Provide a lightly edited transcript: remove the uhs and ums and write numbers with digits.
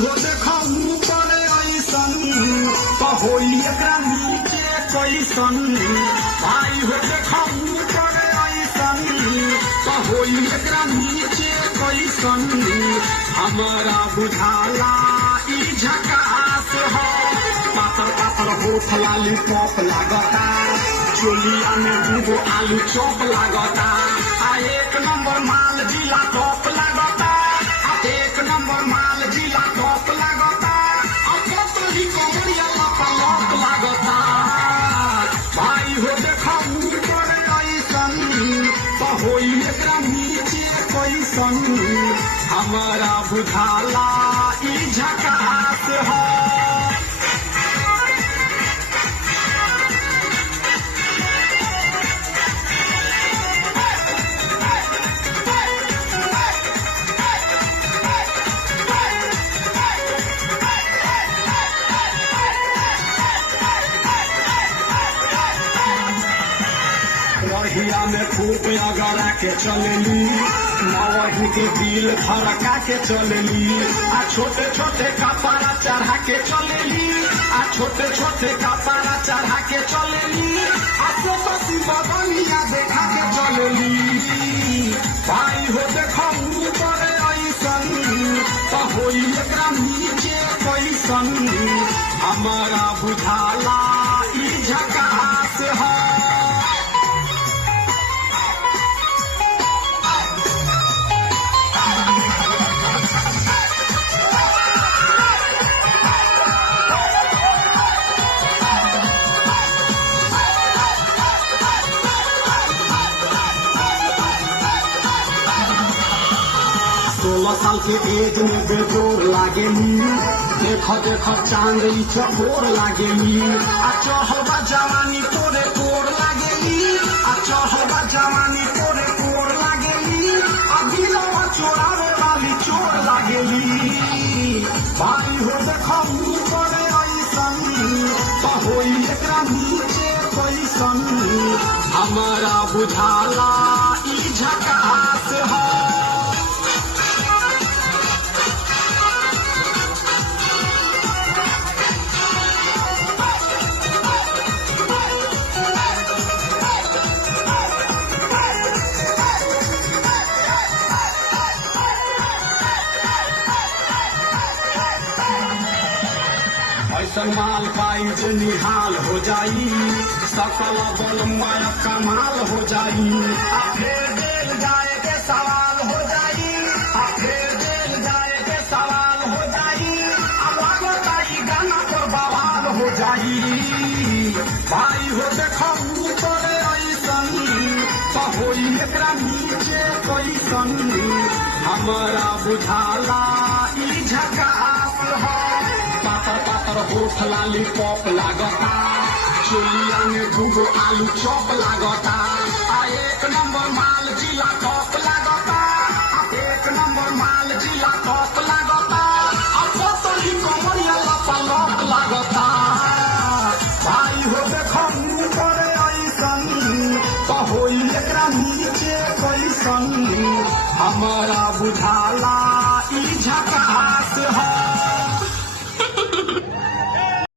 हो देखो ऊपर ऐसन तो होई एकरा नीचे कैसन। भाई हो देखो ऊपर ऐसन तो होई एकरा नीचे कैसन। हमारा बुझाला ई झकास हो। पातर पातर होठ लाली पॉप लागता, चोलिया में दूगो आलू चौप लागता। आ एक नंबर माल जिला टॉप लागता, एक नंबर माल जिला टॉप लागता। पतली कमरिया लप लागता। भाई हो देखा ऊपर कैसन तो होई एकरा नीचे कैसन। हमारा बुझाला ई झकास हो। रहिया में खूब अगरा के चलेली, नवही के दिल धड़का के चलेली। आ छोटे छोटे कपड़ा चढ़ा के चलेली, आ छोटे छोटे कपड़ा चढ़ा के चलेली। आ सोसी बदनिया देखा के चलेली। भाई हो देखो ऊपर ऐसन तो होई एकरा नीचे कैसन। हमारा बुझाला ई झकास है। सोलह साल के एज में बेजोर लागेली, देखो देखो चांद ई चकोर लागेली। आ चढ़बा जवानी तोरे कोर लागेली, आ चढ़बा जवानी तोरे कोर लागेली। आ दिलवा चोरावे वाली चोर लागेली। भाई हो देखो ऊपर ऐसन तो होई एकरा नीचे कैसन। हमारा बुझाला ई झकास है। ऐसन माल पाई जो निहाल हो जाई, सकल बल माया कमाल हो जाई। आ फिर दिल जाए के सवाल हो जाई, आ फिर दिल जाए के सवाल हो जाई। अब आई गाना पर बवाल हो जाई। भाई हो देखो ऊपर ऐसन तो होई एकरा नीचे कैसन। हमारा बुझाला ई झकास है। पातर पातर होठ लाली पॉप लागता, चोलिया में दूगो आलू चौप लागता। आ एक नंबर माल जिला टॉप लागता, एक नंबर माल जिला टॉप लागता। आ पतली कमरिया लप लागता। भाई हो देखो ऊपर ऐसन तो होई एकरा नीचे कैसन। हमारा बुझाला